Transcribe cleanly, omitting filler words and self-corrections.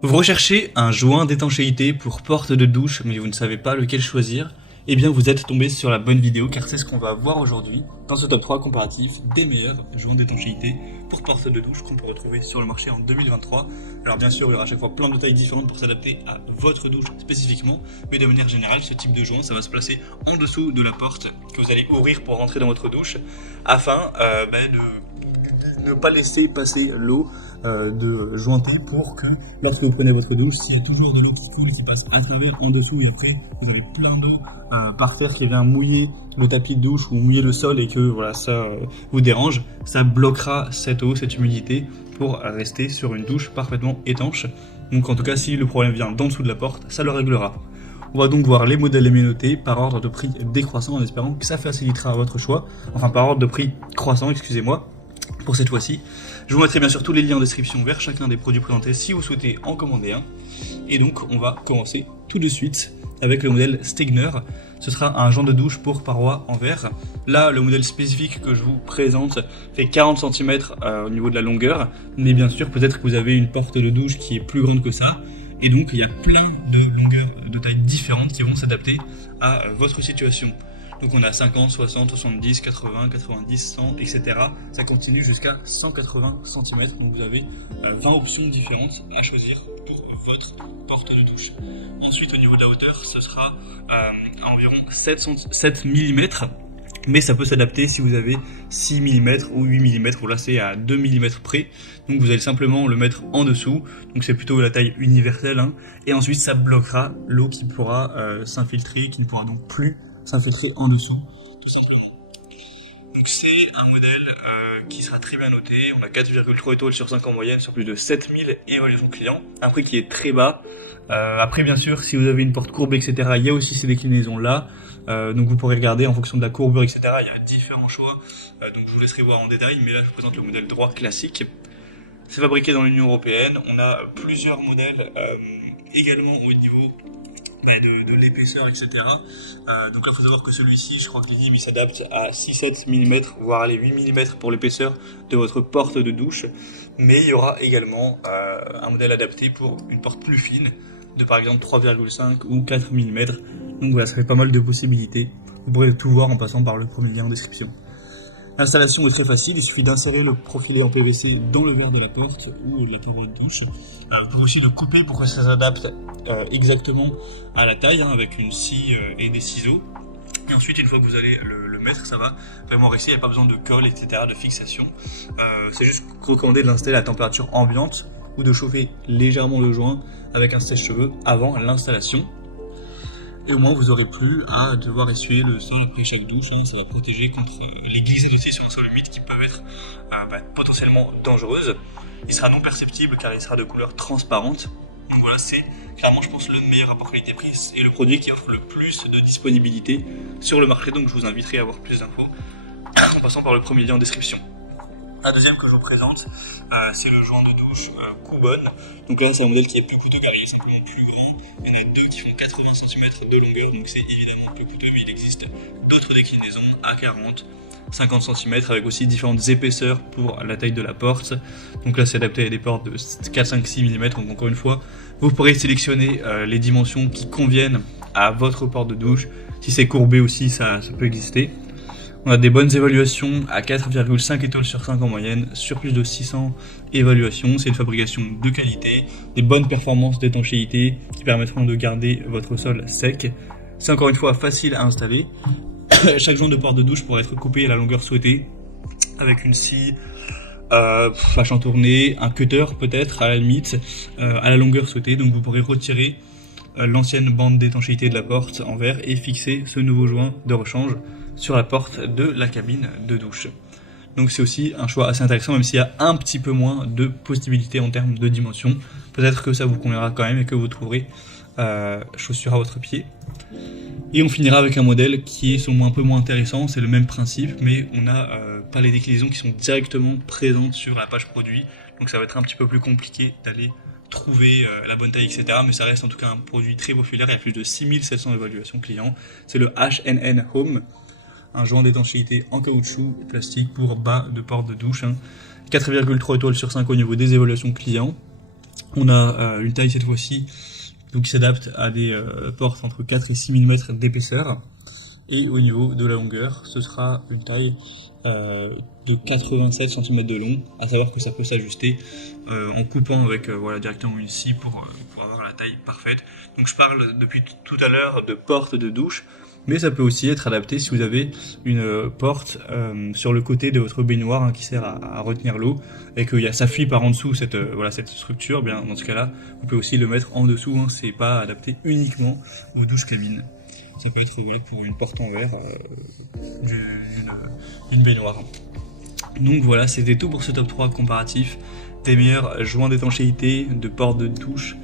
Vous recherchez un joint d'étanchéité pour porte de douche, mais vous ne savez pas lequel choisir? Eh bien, vous êtes tombé sur la bonne vidéo, car c'est ce qu'on va voir aujourd'hui dans ce top 3 comparatif des meilleurs joints d'étanchéité pour porte de douche qu'on peut retrouver sur le marché en 2023. Alors bien sûr, il y aura à chaque fois plein de tailles différentes pour s'adapter à votre douche spécifiquement, mais de manière générale, ce type de joint, ça va se placer en dessous de la porte que vous allez ouvrir pour rentrer dans votre douche, afin de ne pas laisser passer l'eau de jointer pour que lorsque vous prenez votre douche, s'il y a toujours de l'eau qui coule, qui passe à travers, en dessous, et après vous avez plein d'eau par terre qui vient mouiller le tapis de douche ou mouiller le sol et que voilà, ça vous dérange, ça bloquera cette eau, cette humidité pour rester sur une douche parfaitement étanche. Donc en tout cas, si le problème vient d'en dessous de la porte, ça le réglera. On va donc voir les modèles éménotés par ordre de prix décroissant en espérant que ça facilitera votre choix. Enfin, par ordre de prix croissant, excusez-moi, pour cette fois-ci. Je vous mettrai bien sûr tous les liens en description vers chacun des produits présentés si vous souhaitez en commander un. Et donc, on va commencer tout de suite avec le modèle Stegner. Ce sera un joint de douche pour parois en verre. Là, le modèle spécifique que je vous présente fait 40 cm au niveau de la longueur. Mais bien sûr, peut-être que vous avez une porte de douche qui est plus grande que ça. Et donc, il y a plein de longueurs, de tailles différentes qui vont s'adapter à votre situation. Donc on a 50, 60, 70, 80, 90, 100, etc. Ça continue jusqu'à 180 cm. Donc vous avez 20 options différentes à choisir pour votre porte de douche. Ensuite, au niveau de la hauteur, ce sera à environ 7 mm. Mais ça peut s'adapter si vous avez 6 mm ou 8 mm, où là c'est à 2 mm près. Donc vous allez simplement le mettre en dessous. Donc c'est plutôt la taille universelle. Et ensuite ça bloquera l'eau qui pourra s'infiltrer, qui ne pourra donc plus s'infiltrer en dessous, tout simplement. Donc c'est un modèle qui sera très bien noté. On a 4,3 étoiles sur 5 en moyenne, sur plus de 7000 évaluations clients. Un prix qui est très bas. Après bien sûr, si vous avez une porte courbée, etc., il y a aussi ces déclinaisons là. Donc vous pourrez regarder en fonction de la courbure, etc. Il y a différents choix. Donc je vous laisserai voir en détail, mais là je vous présente le modèle droit classique. C'est fabriqué dans l'Union Européenne. On a plusieurs modèles également au niveau de l'épaisseur, etc. Donc là, il faut savoir que celui-ci, je crois que il s'adapte à 6-7 mm, voire les 8 mm pour l'épaisseur de votre porte de douche. Mais il y aura également un modèle adapté pour une porte plus fine, de par exemple 3,5 ou 4 mm. Donc voilà, ça fait pas mal de possibilités. Vous pourrez tout voir en passant par le premier lien en description. L'installation est très facile, il suffit d'insérer le profilet en PVC dans le verre de la porte ou de la paroi de douche. Vous pouvez aussi le couper pour que ça s'adapte exactement à la taille, avec une scie et des ciseaux. Et ensuite, une fois que vous allez le mettre, ça va vraiment rester, il n'y a pas besoin de colle, etc., de fixation. C'est juste recommandé de l'installer à température ambiante ou de chauffer légèrement le joint avec un sèche-cheveux avant l'installation. Et au moins vous n'aurez plus à devoir essuyer le sol après chaque douche. Ça va protéger contre les glissades aussi sur un sol humide qui peuvent être potentiellement dangereuses. Il sera non perceptible car il sera de couleur transparente. Donc voilà, c'est clairement je pense le meilleur rapport qualité-prix et le produit qui offre le plus de disponibilité sur le marché. Donc je vous inviterai à avoir plus d'infos en passant par le premier lien en description. Un deuxième que je vous présente, c'est le joint de douche Kubon. Donc là c'est un modèle qui est plus coûteux car il est simplement plus grand. Il y en a deux qui font 80 cm de longueur, donc c'est évidemment plus coûteux, mais il existe d'autres déclinaisons à 40, 50 cm avec aussi différentes épaisseurs pour la taille de la porte. Donc là c'est adapté à des portes de 4, 5, 6 mm, donc encore une fois, vous pourrez sélectionner les dimensions qui conviennent à votre porte de douche. Si c'est courbé aussi, ça peut exister. On a des bonnes évaluations à 4,5 étoiles sur 5 en moyenne, sur plus de 600 évaluations. C'est une fabrication de qualité, des bonnes performances d'étanchéité qui permettront de garder votre sol sec. C'est encore une fois facile à installer. Chaque joint de porte de douche pourra être coupé à la longueur souhaitée, avec une scie, fâche tourner, un cutter peut-être à la limite, à la longueur souhaitée. Donc vous pourrez retirer l'ancienne bande d'étanchéité de la porte en verre et fixer ce nouveau joint de rechange sur la porte de la cabine de douche. Donc c'est aussi un choix assez intéressant, même s'il y a un petit peu moins de possibilités en termes de dimension. Peut-être que ça vous conviendra quand même et que vous trouverez chaussure à votre pied. Et on finira avec un modèle qui est selon moi un peu moins intéressant, c'est le même principe, mais on n'a pas les déclinaisons qui sont directement présentes sur la page produit, donc ça va être un petit peu plus compliqué d'aller trouver la bonne taille, etc. Mais ça reste en tout cas un produit très populaire, il y a plus de 6700 évaluations clients. C'est le HNN Home, un joint d'étanchéité en caoutchouc plastique pour bas de porte de douche. 4,3 étoiles sur 5 au niveau des évaluations clients. On a une taille cette fois-ci donc qui s'adapte à des portes entre 4 et 6 mm d'épaisseur. Et au niveau de la longueur, ce sera une taille de 87 cm de long, à savoir que ça peut s'ajuster en coupant avec voilà, directement une scie pour avoir la taille parfaite. Donc je parle depuis tout à l'heure de porte de douche, mais ça peut aussi être adapté si vous avez une porte sur le côté de votre baignoire qui sert à retenir l'eau et qu'il y a sa fuit par en dessous cette structure. Bien dans ce cas-là, vous pouvez aussi le mettre en dessous. C'est pas adapté uniquement aux douches cabines. Ça peut être voilà, pour une porte en verre d'une baignoire. Donc voilà, c'était tout pour ce top 3 comparatif des meilleurs joints d'étanchéité de portes de douche